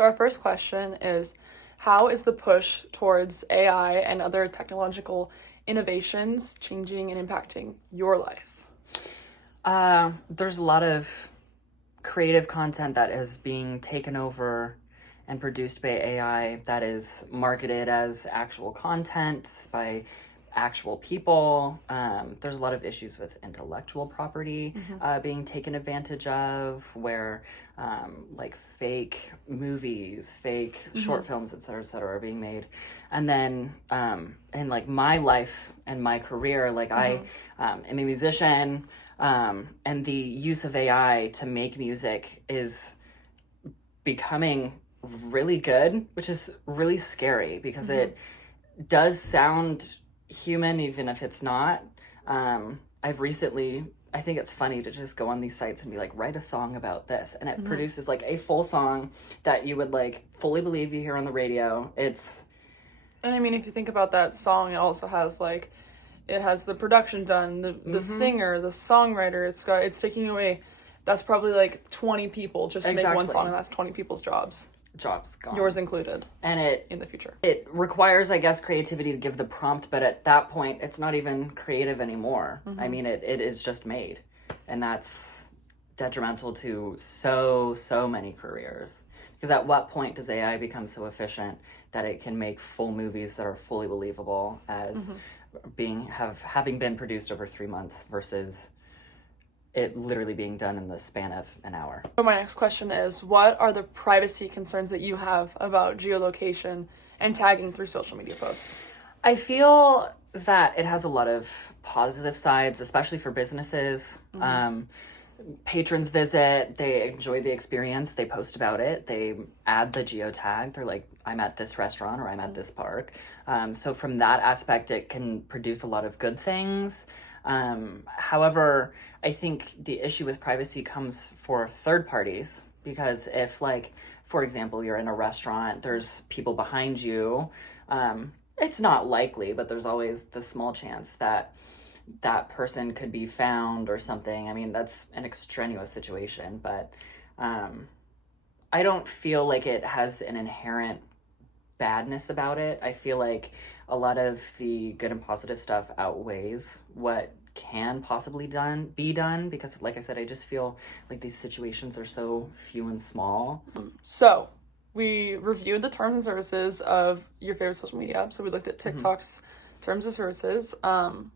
So our first question is, how is the push towards AI and other technological innovations changing and impacting your life? There's a lot of creative content that is being taken over and produced by AI that is marketed as actual content by actual people. There's a lot of issues with intellectual property being taken advantage of, where like fake movies, fake short films, et cetera, are being made. And then in like my life and my career, like I am a musician, and the use of AI to make music is becoming really good, which is really scary because it does sound human even if it's not. I think it's funny to just go on these sites and be like, write a song about this, and it produces like a full song that you would like fully believe you hear on the radio. And I mean, if you think about that song, it also has like, it has the production done, the singer, the songwriter. It's taking away, that's probably like 20 people just to make one song, and that's 20 people's jobs gone, yours included, and it in the future. It requires, I guess, creativity to give the prompt, but at that point it's not even creative anymore. I mean, it is just made, and that's detrimental to so many careers, because at what point does AI become so efficient that it can make full movies that are fully believable as having been produced over 3 months versus it literally being done in the span of an hour? So my next question is, what are the privacy concerns that you have about geolocation and tagging through social media posts? I feel that it has a lot of positive sides, especially for businesses. Patrons visit, they enjoy the experience, they post about it, they add the geotag, they're like, I'm at this restaurant or I'm at this park. So from that aspect, it can produce a lot of good things. However, I think the issue with privacy comes for third parties, because if, like, for example, you're in a restaurant, there's people behind you, it's not likely, but there's always the small chance that that person could be found or something. I mean, that's an extraneous situation, but I don't feel like it has an inherent badness about it. I feel like a lot of the good and positive stuff outweighs what can possibly be done, because like I said, I just feel like these situations are so few and small. So we reviewed the terms and services of your favorite social media. So we looked at TikTok's terms of services, and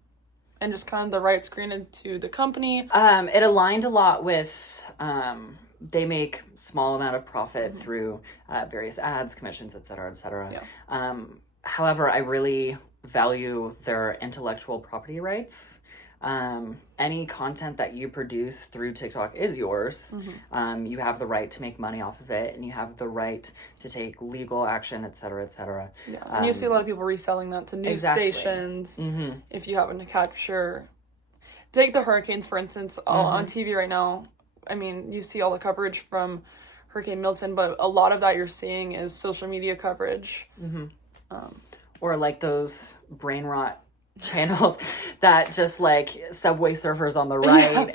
just kind of the rights granted to the company. It aligned a lot with, they make small amount of profit through various ads, commissions, et cetera. Yeah. However, I really value their intellectual property rights. Any content that you produce through TikTok is yours. You have the right to make money off of it, and you have the right to take legal action, et cetera. Yeah, and you see a lot of people reselling that to news stations. If you happen to capture, take the hurricanes, for instance, on TV right now. I mean, you see all the coverage from Hurricane Milton, but a lot of that you're seeing is social media coverage. Or like those brain rot channels that just like Subway Surfers on the right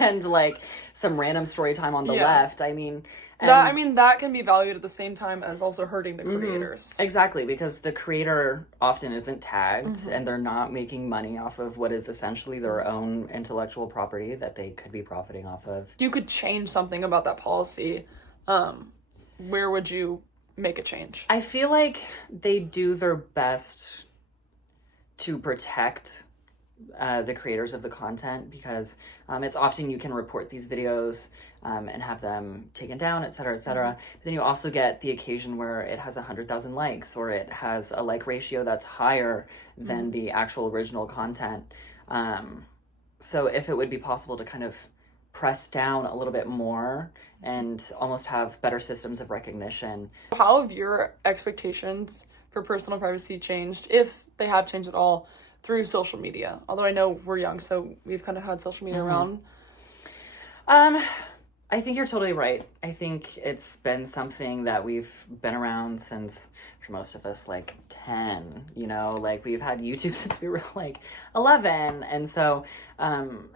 and like some random story time on the left. I mean, that can be valued at the same time as also hurting the creators. Exactly, because the creator often isn't tagged and they're not making money off of what is essentially their own intellectual property that they could be profiting off of. If you could change something about that policy, where would you make a change? I feel like they do their best to protect the creators of the content, because it's often you can report these videos and have them taken down, et cetera. But then you also get the occasion where it has 100,000 likes, or it has a like ratio that's higher than the actual original content. So if it would be possible to kind of press down a little bit more and almost have better systems of recognition. How have your expectations for personal privacy changed, if they have changed at all, through social media? Although I know we're young, so we've kind of had social media around. I think you're totally right. I think it's been something that we've been around since, for most of us, like 10, you know, like we've had YouTube since we were like 11. And so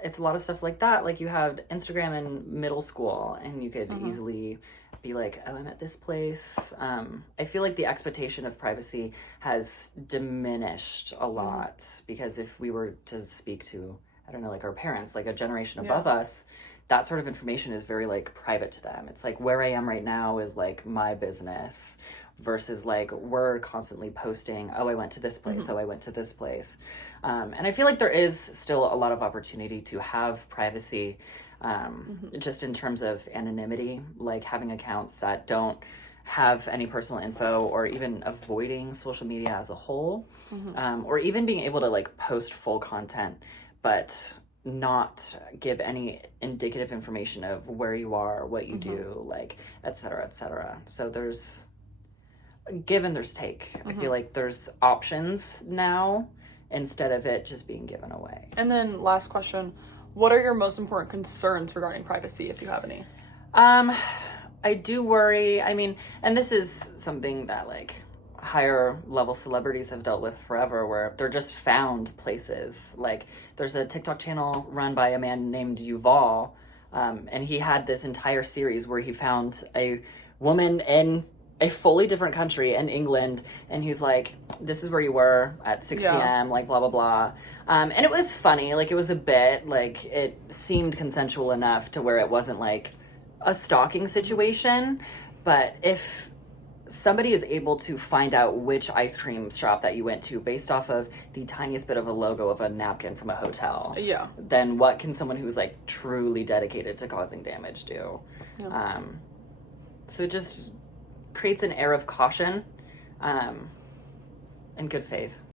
it's a lot of stuff like that. Like you had Instagram in middle school and you could easily be like, oh, I'm at this place. I feel like the expectation of privacy has diminished a lot because if we were to speak to, I don't know, like our parents, like a generation above us, that sort of information is very like private to them. It's like where I am right now is like my business versus like we're constantly posting, oh, I went to this place, oh, I went to this place. And I feel like there is still a lot of opportunity to have privacy just in terms of anonymity, like having accounts that don't have any personal info or even avoiding social media as a whole, or even being able to like post full content, but not give any indicative information of where you are, what you do, like, et cetera, et cetera. So there's give and there's take. I feel like there's options now instead of it just being given away. And then last question, what are your most important concerns regarding privacy, if you have any? I do worry. I mean, and this is something that like higher level celebrities have dealt with forever, where they're just found places. Like there's a TikTok channel run by a man named Yuval, and he had this entire series where he found a woman in a fully different country in England, and he's like, this is where you were at 6 p.m, like blah blah blah. And it was funny, like it was a bit like it seemed consensual enough to where it wasn't like a stalking situation. But if somebody is able to find out which ice cream shop that you went to based off of the tiniest bit of a logo of a napkin from a hotel, then what can someone who's like truly dedicated to causing damage do? So it just creates an air of caution and good faith.